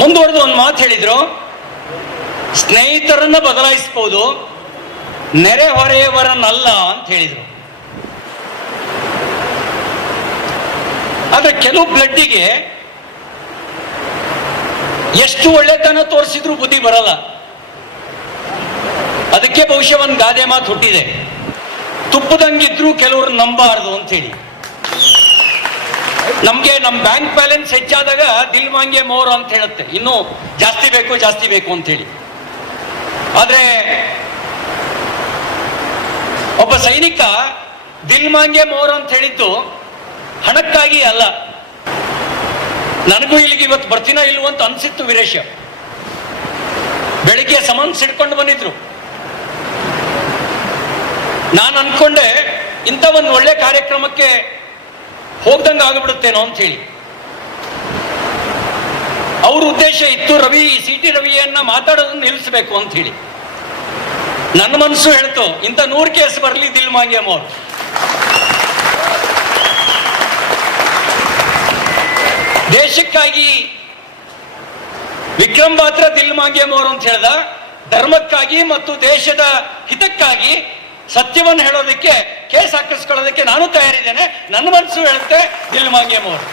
ಮುಂದುವರೆದು ಒಂದು ಮಾತು ಹೇಳಿದ್ರು, ಸ್ನೇಹಿತರನ್ನ ಬದಲಾಯಿಸಬಹುದು, ನೆರೆಹೊರೆಯವರನ್ನಲ್ಲ ಅಂತ ಹೇಳಿದ್ರು. ಆದ್ರೆ ಕೆಲವು ಬ್ಲಡ್ಡಿಗೆ ಎಷ್ಟು ಒಳ್ಳೆತನ ತೋರಿಸಿದ್ರು ಬುದ್ಧಿ ಬರಲ್ಲ. ಅದಕ್ಕೆ ಬಹುಶಃ ಒಂದು ಗಾದೆ ಮಾತು ಹುಟ್ಟಿದೆ, ತುಪ್ಪದಂಗಿದ್ರು ಕೆಲವರು ನಂಬಾರದು ಅಂತ ಹೇಳಿ. ನಮ್ಗೆ ನಮ್ ಬ್ಯಾಂಕ್ ಬ್ಯಾಲೆನ್ಸ್ ಹೆಚ್ಚಾದಾಗ ದಿಲ್ ಮಾಂಗೆ ಮೋರ್ ಅಂತ ಹೇಳುತ್ತೆ, ಇನ್ನು ಜಾಸ್ತಿ ಬೇಕು ಅಂತ ಹೇಳಿ. ಆದ್ರೆ ಒಬ್ಬ ಸೈನಿಕ ದಿಲ್ ಮಾಂಗೆ ಮೋರ್ ಅಂತ ಹೇಳಿದ್ದು ಹಣಕ್ಕಾಗಿ ಅಲ್ಲ. ನನಗೂ ಇಲ್ಲಿಗೆ ಇವತ್ತು ಬರ್ತೀನೋ ಇಲ್ವೋ ಅಂತ ಅನ್ಸಿತ್ತು ವೀರೇಶ. ಬೆಳಿಗ್ಗೆ ಸಮನ್ಸ್ ಹಿಡ್ಕೊಂಡು ಬಂದಿದ್ರು. ನಾನು ಅನ್ಕೊಂಡೆ ಇಂಥ ಒಂದು ಒಳ್ಳೆ ಕಾರ್ಯಕ್ರಮಕ್ಕೆ ಹೋಗ್ದಂಗೆ ಆಗ್ಬಿಡುತ್ತೇನೋ ಅಂತ ಹೇಳಿ. ಅವ್ರ ಉದ್ದೇಶ ಇತ್ತು ಸಿ ಟಿ ರವಿಯನ್ನ ಮಾತಾಡೋದನ್ನ ನಿಲ್ಲಿಸಬೇಕು ಅಂತ ಹೇಳಿ. ನನ್ನ ಮನಸ್ಸು ಹೇಳ್ತು, ಇಂಥ 100 ಕೇಸ್ ಬರಲಿ ದಿಲ್ ಮಾಂಗೆ ಮೋರ್. ದೇಶಕ್ಕಾಗಿ ವಿಕ್ರಮ್ ಬಾತ್ರ ದಿಲ್ ಮಾಂಗೆ ಮೋರ್ ಅಂತ ಹೇಳ್ದ. ಧರ್ಮಕ್ಕಾಗಿ ಮತ್ತು ದೇಶದ ಹಿತಕ್ಕಾಗಿ ಸತ್ಯವನ್ನು ಹೇಳೋದಕ್ಕೆ, ಕೇಸ್ ಹಾಕಿಸ್ಕೊಳ್ಳೋದಕ್ಕೆ ನಾನು ತಯಾರಿದ್ದೇನೆ. ನನ್ನ ಮನಸ್ಸು ಹೇಳುತ್ತೆ ದಿಲ್ ಮಾಂಗೆ ಮೋರ್.